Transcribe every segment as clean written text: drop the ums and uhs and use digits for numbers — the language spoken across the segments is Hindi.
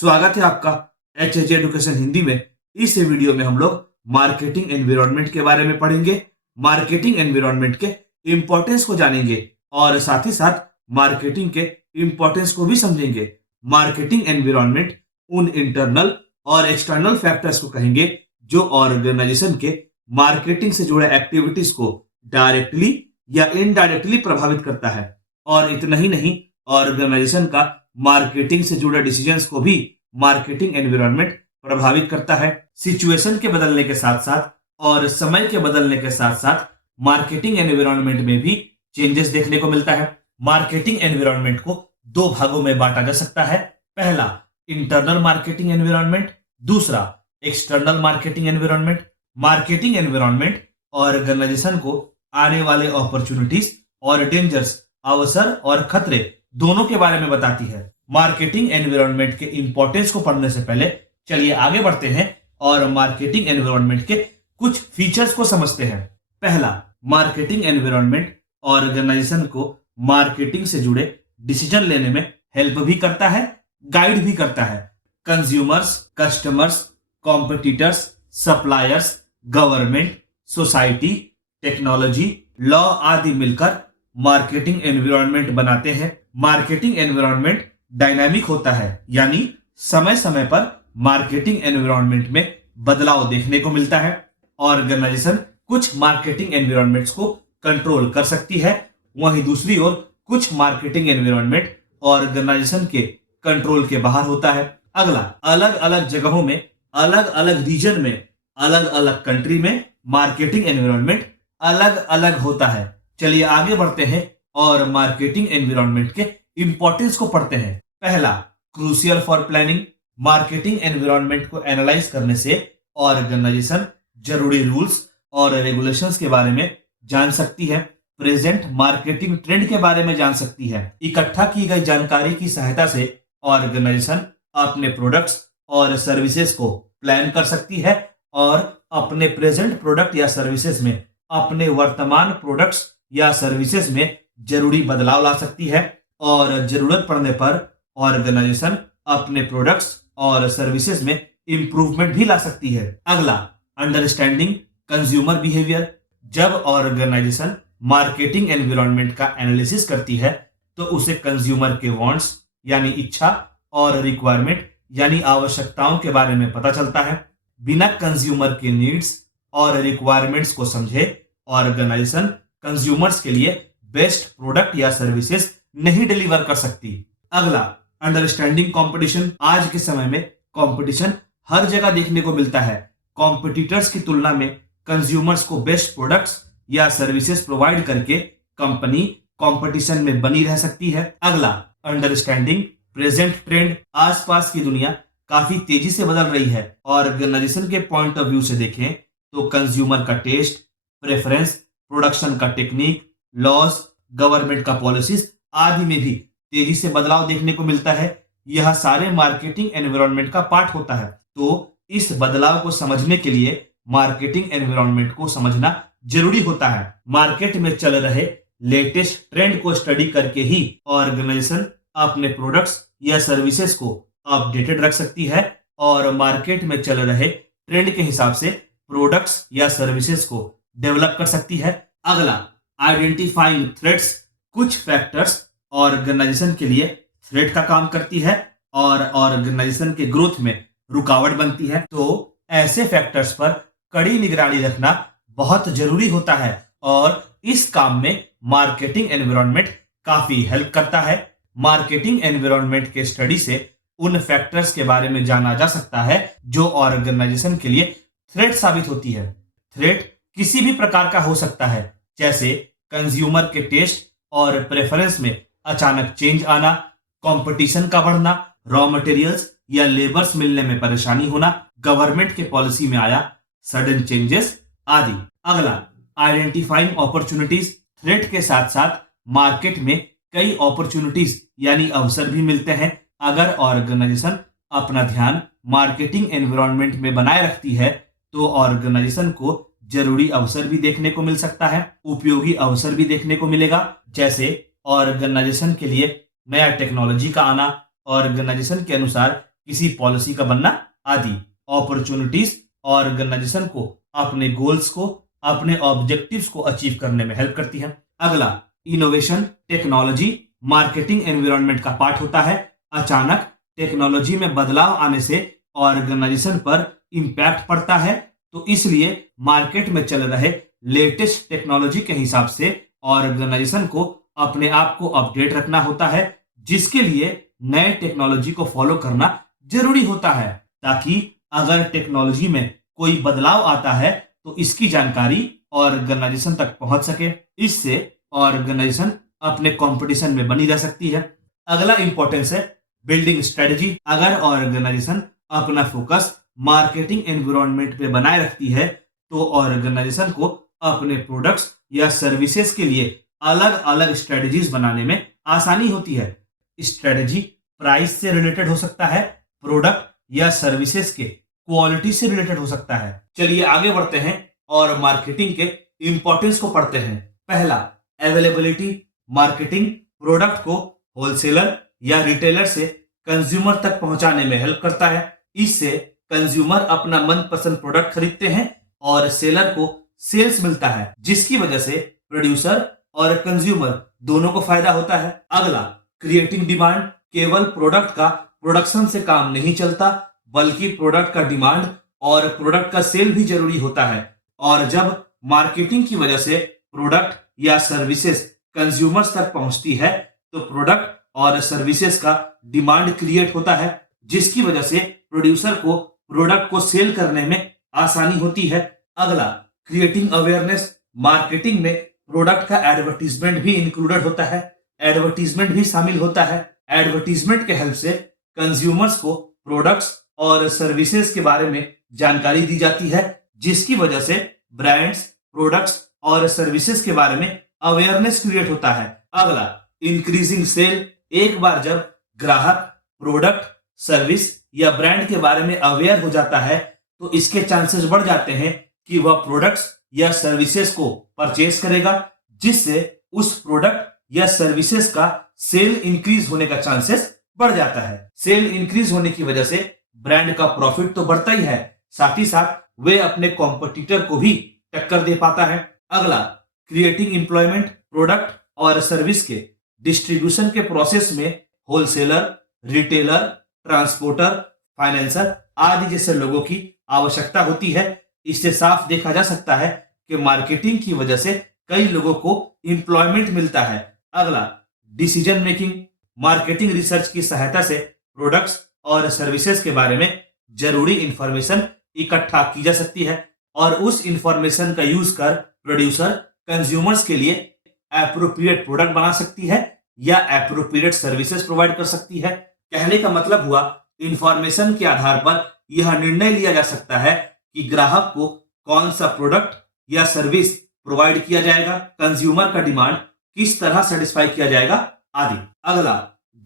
स्वागत है आपका एच एजुकेशन हिंदी में। इस वीडियो में हम लोग मार्केटिंग एनवायरनमेंट के बारे में पढ़ेंगे। मार्केटिंग एनवायरनमेंट के इंपॉर्टेंस को जानेंगे और साथ ही साथ मार्केटिंग के इंपॉर्टेंस को भी समझेंगे। मार्केटिंग एनवायरनमेंट उन इंटरनल और एक्सटर्नल फैक्टर्स को कहेंगे जो ऑर्गेनाइजेशन के मार्केटिंग से जुड़े एक्टिविटीज को डायरेक्टली या इनडायरेक्टली प्रभावित करता है। और इतना ही नहीं, ऑर्गेनाइजेशन का मार्केटिंग से जुड़े डिसीजंस को भी मार्केटिंग एनवायरनमेंट प्रभावित करता है। सिचुएशन के बदलने के साथ साथ और समय के बदलने के साथ साथ मार्केटिंग एनवायरनमेंट में भी चेंजेस देखने को मिलता है। मार्केटिंग एनवायरनमेंट को दो भागों में बांटा जा सकता है। पहला इंटरनल मार्केटिंग एनवायरनमेंट, दूसरा external marketing environment. Marketing environment organisation को आने वाले अपॉर्चुनिटीज और डेंजर्स, अवसर और खतरे दोनों के बारे में बताती है। मार्केटिंग एनवायरनमेंट के इंपॉर्टेंस को पढ़ने से पहले चलिए आगे बढ़ते हैं और मार्केटिंग एनवायरनमेंट के कुछ फीचर्स को समझते हैं। पहला, मार्केटिंग एनवायरनमेंट ऑर्गेनाइजेशन को मार्केटिंग से जुड़े डिसीजन लेने में हेल्प भी करता है, गाइड भी करता है। Consumers, customers, competitors, suppliers, government, society, technology, law आदि मिलकर मार्केटिंग एनवायरनमेंट बनाते हैं। मार्केटिंग एनवायरनमेंट डायनामिक होता है, यानी समय समय पर मार्केटिंग एनवायरनमेंट में बदलाव देखने को मिलता है। ऑर्गेनाइजेशन कुछ मार्केटिंग एनवायरनमेंट्स को कंट्रोल कर सकती है, वहीं दूसरी ओर कुछ मार्केटिंग एनवायरनमेंट ऑर्गेनाइजेशन के कंट्रोल के बाहर होता है। अगला, अलग अलग जगहों में, अलग अलग रीजन में, अलग अलग कंट्री में मार्केटिंग एनवायरनमेंट अलग अलग होता है। चलिए आगे बढ़ते हैं और मार्केटिंग एनवायरनमेंट के इंपॉर्टेंस को पढ़ते हैं। पहला, crucial for planning. Marketing environment को एनालाइज करने से ऑर्गेनाइजेशन जरूरी रूल्स और रेगुलेशंस के बारे में जान सकती है, प्रेजेंट मार्केटिंग ट्रेंड के बारे में जान सकती है। इकट्ठा की गई जानकारी की सहायता से ऑर्गेनाइजेशन अपने प्रोडक्ट्स और सर्विसेज को प्लान कर सकती है और अपने प्रेजेंट प्रोडक्ट या सर्विसेज में, अपने वर्तमान प्रोडक्ट्स या सर्विसेज में जरूरी बदलाव ला सकती है और जरूरत पड़ने पर ऑर्गेनाइजेशन अपने प्रोडक्ट्स और सर्विसेज में इंप्रूवमेंट भी ला सकती है। अगला, अंडरस्टैंडिंग कंज्यूमर बिहेवियर। जब ऑर्गेनाइजेशन मार्केटिंग एनवायरनमेंट का एनालिसिस करती है तो उसे कंज्यूमर के वांट्स यानी इच्छा और रिक्वायरमेंट यानी आवश्यकताओं के बारे में पता चलता है। बिना कंज्यूमर के नीड्स और रिक्वायरमेंट्स को समझे ऑर्गेनाइजेशन कंज्यूमर्स के लिए बेस्ट प्रोडक्ट या सर्विसेज नहीं डिलीवर कर सकती। अगला, अंडरस्टैंडिंग कंपटीशन। आज के समय में कंपटीशन हर जगह देखने को मिलता है। कॉम्पिटिटर्स की तुलना में कंज्यूमर्स को बेस्ट प्रोडक्ट्स या सर्विसेज प्रोवाइड करके कंपनी कंपटीशन में बनी रह सकती है। अगला, अंडरस्टैंडिंग प्रेजेंट ट्रेंड। आसपास की दुनिया काफी तेजी से बदल रही है। ऑर्गेनाइजेशन के पॉइंट ऑफ व्यू से देखें तो कंज्यूमर का टेस्ट, प्रेफरेंस, प्रोडक्शन का टेक्निक, लॉज, गवर्नमेंट का पॉलिसीज आदि में भी तेजी से बदलाव देखने को मिलता है। यह सारे मार्केटिंग एनवायरनमेंट का पार्ट होता है। तो इस बदलाव को समझने के लिए मार्केटिंग एनवायरनमेंट को समझना जरूरी होता है। मार्केट में चल रहे लेटेस्ट ट्रेंड को स्टडी करके ही ऑर्गेनाइजेशन अपने प्रोडक्ट्स या सर्विसेज को अपडेटेड रख सकती है और मार्केट में चल रहे ट्रेंड के हिसाब से प्रोडक्ट्स या सर्विसेज को डेवलप कर सकती है। अगला, आइडेंटिफाइंग थ्रेट्स। कुछ फैक्टर्स ऑर्गेनाइजेशन के लिए थ्रेट का काम करती है और ऑर्गेनाइजेशन के ग्रोथ में रुकावट बनती है। तो ऐसे फैक्टर्स पर कड़ी निगरानी रखना बहुत जरूरी होता है और इस काम में मार्केटिंग एनवायरनमेंट काफी हेल्प करता है। मार्केटिंग एनवायरनमेंट के स्टडी से उन फैक्टर्स के बारे में जाना जा सकता है जो ऑर्गेनाइजेशन के लिए थ्रेट साबित होती है। थ्रेट किसी भी प्रकार का हो सकता है, जैसे कंज्यूमर के टेस्ट और प्रेफरेंस में अचानक चेंज आना, कंपटीशन का बढ़ना, रॉ मटेरियल्स या लेबर्स मिलने में परेशानी होना, गवर्नमेंट के पॉलिसी में आया सडन चेंजेस आदि। अगला, आइडेंटिफाइंग अपॉर्चुनिटीज। थ्रेट के साथ साथ मार्केट में कई अपॉर्चुनिटीज यानी अवसर भी मिलते हैं। अगर ऑर्गेनाइजेशन अपना ध्यान मार्केटिंग एनवायरनमेंट में बनाए रखती है तो ऑर्गेनाइजेशन को जरूरी अवसर भी देखने को मिल सकता है, उपयोगी अवसर भी देखने को मिलेगा, जैसे ऑर्गेनाइजेशन के लिए नया टेक्नोलॉजी का आना, ऑर्गेनाइजेशन के अनुसार किसी पॉलिसी का बनना आदि। अपॉर्चुनिटीज ऑर्गेनाइजेशन को अपने गोल्स को, अपने ऑब्जेक्टिव्स को अचीव करने में हेल्प करती है। अगला, इनोवेशन, टेक्नोलॉजी मार्केटिंग एनवायरनमेंट का पार्ट होता है। अचानक टेक्नोलॉजी में बदलाव आने से ऑर्गेनाइजेशन पर इंपैक्ट पड़ता है, तो इसलिए मार्केट में चल रहे लेटेस्ट टेक्नोलॉजी के हिसाब से ऑर्गेनाइजेशन को अपने आप को अपडेट रखना होता है, जिसके लिए नए टेक्नोलॉजी को फॉलो करना जरूरी होता है, ताकि अगर टेक्नोलॉजी में कोई बदलाव आता है तो इसकी जानकारी ऑर्गेनाइजेशन तक पहुंच सके। इससे ऑर्गेनाइजेशन अपने कंपटीशन में बनी रह सकती है। अगला इंपॉर्टेंस है बिल्डिंग स्ट्रेटजी। अगर ऑर्गेनाइजेशन अपना फोकस मार्केटिंग एनवायरनमेंट पे बनाए रखती है तो ऑर्गेनाइजेशन को अपने प्रोडक्ट्स या सर्विसेज के लिए अलग अलग स्ट्रेटजीज बनाने में आसानी होती है। स्ट्रेटजी प्राइस से रिलेटेड हो सकता है, प्रोडक्ट या सर्विसेज के क्वालिटी से रिलेटेड हो सकता है। चलिए आगे बढ़ते हैं और मार्केटिंग के इंपॉर्टेंस को पढ़ते हैं। पहला, अवेलेबिलिटी। मार्केटिंग प्रोडक्ट को होलसेलर या रिटेलर से कंज्यूमर तक पहुंचाने में हेल्प करता है। इससे कंज्यूमर अपना मनपसंद प्रोडक्ट खरीदते हैं और सेलर को सेल्स मिलता है, जिसकी वजह से प्रोड्यूसर और कंज्यूमर दोनों को फायदा होता है। अगला, क्रिएटिंग डिमांड। केवल प्रोडक्ट का प्रोडक्शन से काम नहीं चलता, बल्कि प्रोडक्ट का डिमांड और प्रोडक्ट का सेल भी जरूरी होता है। और जब मार्केटिंग की वजह से प्रोडक्ट या सर्विसेज कंज्यूमर्स तक पहुंचती है तो प्रोडक्ट और सर्विसेज का डिमांड क्रिएट होता है, जिसकी वजह से प्रोड्यूसर को प्रोडक्ट को सेल करने में आसानी होती है। अगला, क्रिएटिंग अवेयरनेस। मार्केटिंग में प्रोडक्ट का एडवर्टीजमेंट भी इंक्लूडेड होता है, एडवर्टीजमेंट भी शामिल होता है। एडवर्टीजमेंट के हेल्प से कंज्यूमर्स को प्रोडक्ट्स और सर्विसेज के बारे में जानकारी दी जाती है, जिसकी वजह से ब्रांड्स, प्रोडक्ट्स और सर्विसेज के बारे में अवेयरनेस क्रिएट होता है। अगला, इंक्रीजिंग सेल। एक बार जब ग्राहक प्रोडक्ट, सर्विस या ब्रांड के बारे में अवेयर हो जाता है तो इसके चांसेस बढ़ जाते हैं कि वह प्रोडक्ट्स या सर्विसेज को परचेज करेगा, जिससे उस प्रोडक्ट या सर्विसेज का सेल इंक्रीज होने का चांसेस बढ़ जाता है। सेल इंक्रीज होने की वजह से ब्रांड का प्रॉफिट तो बढ़ता ही है, साथ ही साथ वे अपने कॉम्पिटिटर को भी टक्कर दे पाता है। अगला, क्रिएटिंग एम्प्लॉयमेंट। प्रोडक्ट और सर्विस के डिस्ट्रीब्यूशन के प्रोसेस में होलसेलर, रिटेलर, ट्रांसपोर्टर, फाइनेंसर आदि जैसे लोगों की आवश्यकता होती है। इससे साफ देखा जा सकता है कि मार्केटिंग की वजह से कई लोगों को एम्प्लॉयमेंट मिलता है। अगला, डिसीजन मेकिंग। मार्केटिंग रिसर्च की सहायता से प्रोडक्ट्स और सर्विसेज के बारे में जरूरी इंफॉर्मेशन इकट्ठा की जा सकती है और उस इंफॉर्मेशन का यूज कर प्रोड्यूसर कंज्यूमर्स के लिए एप्रोप्रिएट प्रोडक्ट बना सकती है या एप्रोप्रिएट सर्विसेज प्रोवाइड कर सकती है। कहने का मतलब हुआ, इंफॉर्मेशन के आधार पर यह निर्णय लिया जा सकता है कि ग्राहक को कौन सा प्रोडक्ट या सर्विस प्रोवाइड किया जाएगा, कंज्यूमर का डिमांड किस तरह सेटिस्फाई किया जाएगा आदि। अगला,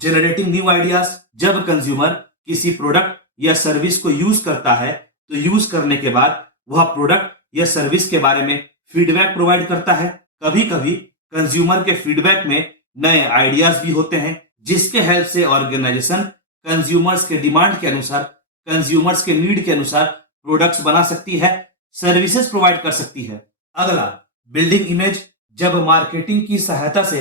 जनरेटिंग न्यू आइडियाज। जब कंज्यूमर किसी प्रोडक्ट या सर्विस को यूज करता है तो यूज करने के बाद वह प्रोडक्ट या सर्विस के बारे में फीडबैक प्रोवाइड करता है। कभी कभी कंज्यूमर के फीडबैक में नए आइडियाज भी होते हैं, जिसके हेल्प से ऑर्गेनाइजेशन कंज्यूमर्स के डिमांड के अनुसार, कंज्यूमर्स के नीड के अनुसार प्रोडक्ट्स बना सकती है, सर्विसेज प्रोवाइड कर सकती है। अगला, बिल्डिंग इमेज। जब मार्केटिंग की सहायता से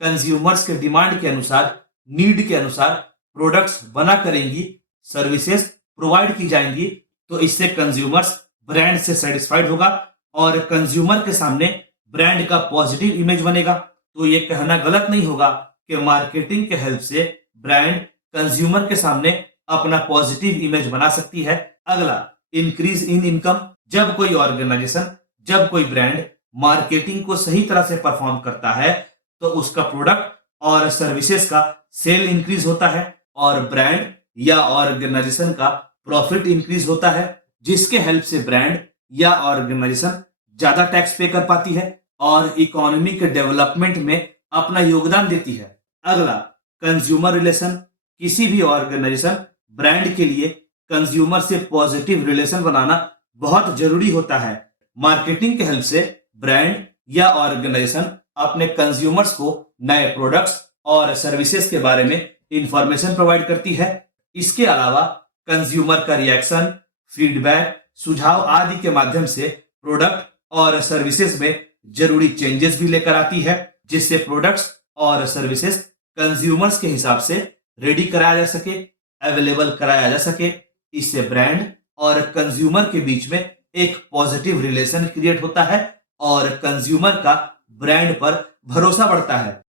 कंज्यूमर्स के डिमांड के अनुसार, नीड के अनुसार प्रोडक्ट्स बना करेंगी, सर्विसेज प्रोवाइड की जाएंगी, तो इससे कंज्यूमर्स ब्रांड से सेटिस्फाइड होगा और कंज्यूमर के सामने ब्रांड का पॉजिटिव इमेज बनेगा। तो ये कहना गलत नहीं होगा कि मार्केटिंग के हेल्प से ब्रांड कंज्यूमर के सामने अपना पॉजिटिव इमेज बना सकती है। अगला, इंक्रीज इन इनकम। जब कोई ऑर्गेनाइजेशन, जब कोई ब्रांड मार्केटिंग को सही तरह से परफॉर्म करता है तो उसका प्रोडक्ट और सर्विसेज का सेल इंक्रीज होता है और ब्रांड या ऑर्गेनाइजेशन का प्रॉफिट इंक्रीज होता है, जिसके हेल्प से ब्रांड या ऑर्गेनाइजेशन ज्यादा टैक्स पे कर पाती है और इकोनॉमी के डेवलपमेंट में अपना योगदान देती है। अगला, कंज्यूमर रिलेशन। किसी भी ऑर्गेनाइजेशन, ब्रांड के लिए कंज्यूमर से पॉजिटिव रिलेशन बनाना बहुत जरूरी होता है। मार्केटिंग के हेल्प से ब्रांड या ऑर्गेनाइजेशन अपने कंज्यूमर्स को नए प्रोडक्ट्स और सर्विसेज के बारे में इंफॉर्मेशन प्रोवाइड करती है, इसके अलावा कंज्यूमर का रिएक्शन, फीडबैक, सुझाव आदि के माध्यम से प्रोडक्ट और सर्विसेज में जरूरी चेंजेस भी लेकर आती है, जिससे प्रोडक्ट्स और सर्विसेज कंज्यूमर्स के हिसाब से रेडी कराया जा सके, अवेलेबल कराया जा सके। इससे ब्रांड और कंज्यूमर के बीच में एक पॉजिटिव रिलेशन क्रिएट होता है और कंज्यूमर का ब्रांड पर भरोसा बढ़ता है।